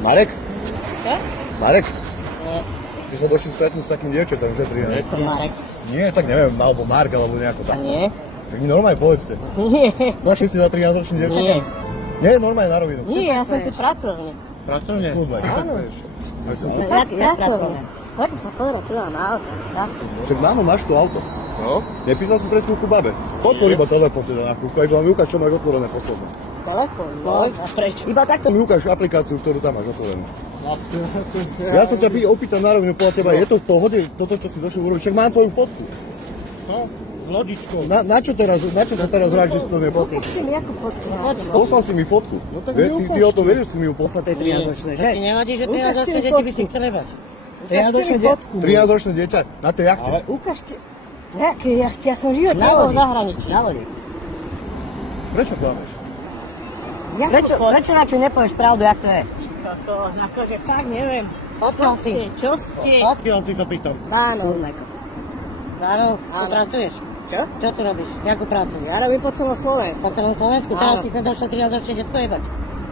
Marek? Čo? Marek? Nie. Ty sa došli stretnúť s takým dievčatom, že 13. Nie som Marek. Nie, tak neviem, alebo Mark, alebo nejako tak. Nie. Tak mi normálne povedzte. Nie. Došli si za 13-ročným dievčatom? Nie. Nie, normálne na rovinu. Nie, ja som tu pracovník. Pracovne? Áno. Ja pracovník. Poďte sa pozrieť, tu mám auto. Však mámo, máš tu auto. No? Nepísal som pred chvíľku babe. Otvor iba telefón teda na chvíľku, iba mi ukáž, čo máš otvorené posledné. Telefón? No. A prečo? Iba takto mi ukáž aplikáciu, ktorú tam máš otvorenú. Ja som ťa opýtam na rovinu podľa teba, je to v pohode, toto, čo si došiel urobiť? Však mám tvoju fotku. No, s lodičkou. Na čo sa teraz hráš, že si to nepotí? Ukážte mi jakú fotku. Poslal si mi fotku. No tak Ty o tom vieš, že si mi ju poslal. To je 13-ročné, že? Ti nevadí, že 13-ročné deti by si chceli mať? 13-ročné dieťa na tej jachte. Ukážte. Nejaké jachte, ja som v živote Na bol lodi. v zahraničí. Na lodi. Prečo klameš? Prečo na čo nepovieš pravdu, jak to je? Akože fakt neviem. Odkiaľ si? Čo ste? Odkiaľ si to pýtam? Áno. Áno, tu pracuješ? Čo? Čo tu robíš? Jakú prácu? Ja robím po celom Slovensku. Po celom Slovensku? Áno. Teraz si sa došlo 13-ročné detsko jebať.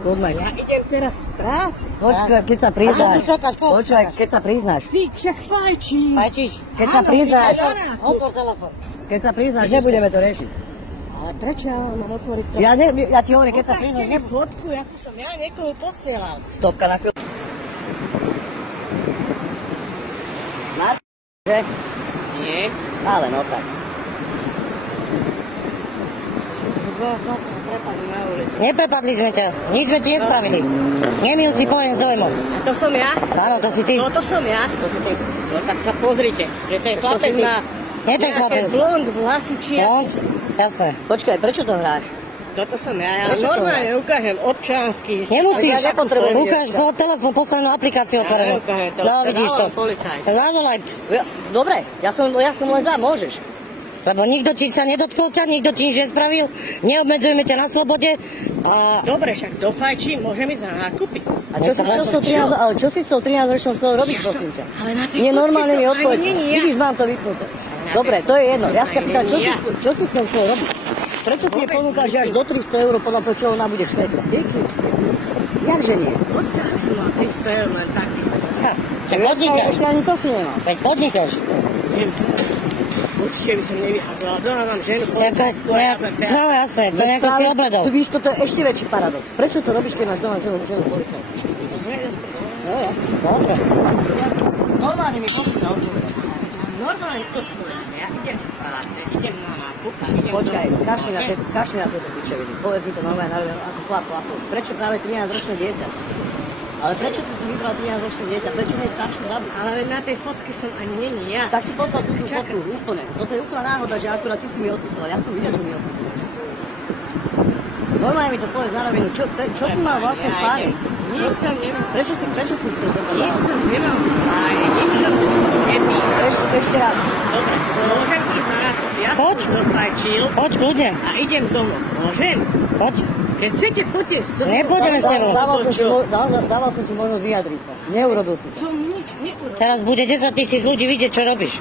Ja idem teraz z práce. Počkaj, keď sa priznáš. Počkaj, keď sa priznáš. Ty však fajčím. Fajčíš? Keď sa priznáš. Otvor telefón. Keď sa priznáš, nebudeme to riešiť. Ale prečo ja mám otvoriť to? Ja ti hovorím, keď sa Ukážte priznáš, mi fotku, ako som ja niekoho posielal. Stopka na chvíľu. Že? Nie. Ale no tak. Prepadli na ulici. Neprepadli sme ťa, nič sme ti nespravili. Nemil si pojem s dojmom. A to som ja? Áno, to si ty. No to som ja. No tak sa pozrite, že ten chlapec má Nie ten chlapec. blond vlasy Blond? Jasné. Počkaj, prečo to hráš? Toto som ja normálne ukážem občiansky. Nemusíš, Ja nepotrebujem ukáž po telefón, poslednú aplikáciu otvorenú. neukážem to. No, vidíš to. Policajt. Zavolaj, Dobre, ja som len za, môžeš. lebo nikto ti sa nedotkol ťa, nikto ti nič nespravil, neobmedzujeme ťa na slobode a... Dobre, však do fajčí môžem ísť na nákupy. A čo si s tou 13-ročnou s tou robiť, prosím ťa? Ale na tej Nie, fotke normálne som mi ani odpoveď. nie ja. Vidíš, mám to vypnuté. Dobre, to je jedno. Ja sa pýtam, čo si s tou chcel robiť? Prečo si jej ponúkaš, že až do 300 eur podľa toho, čo ona bude chcieť? Jakže nie? Odkiaľ by som mal 300 eur len taký. Čak podnikáš. Ešte ani to si nemal. Veď podnikáš. Určite by som nevychádzala. Doma mám ženu, No jasné, to nejako si obledol. Tu víš, toto je ešte väčší paradox. Prečo to robíš, keď máš doma ženu policajt? Dobre. Normálne mi poslúcha odpovedať. Normálne to povedať. Ja idem z práce, idem na nákup a idem... Počkaj, kašli na tieto pičoviny. Povedz mi to normálne na rovinu, ako chlap. Prečo práve 13-ročné dieťa? Ale prečo si vybral 13-ročné dieťa? Prečo nie starší babi? Ale na tej fotke som ani není ja. Tak si poslal túto fotku, úplne. Toto je úplná náhoda, že akurát ty si mi odpísal. Ja som videl, že mi odpísal. Normálne mi to povedz na rovinu. Čo si mal vlastne v pláne? Nič som nemal. Prečo si chcel zobrať? Nič som nemal v pláne. Nič som nepísal. Ešte raz. Dobre, môžem ísť na nákup. Ja som Poď. dofajčil Poď, kľudne. a idem domov. Môžem? Poď. Keď chcete, poďte. Nepôjdeme s tebou. Dával som ti možnosť vyjadriť sa. Neurobil si to. Som nič netural. Teraz bude 10 000 ľudí vidieť, čo robíš.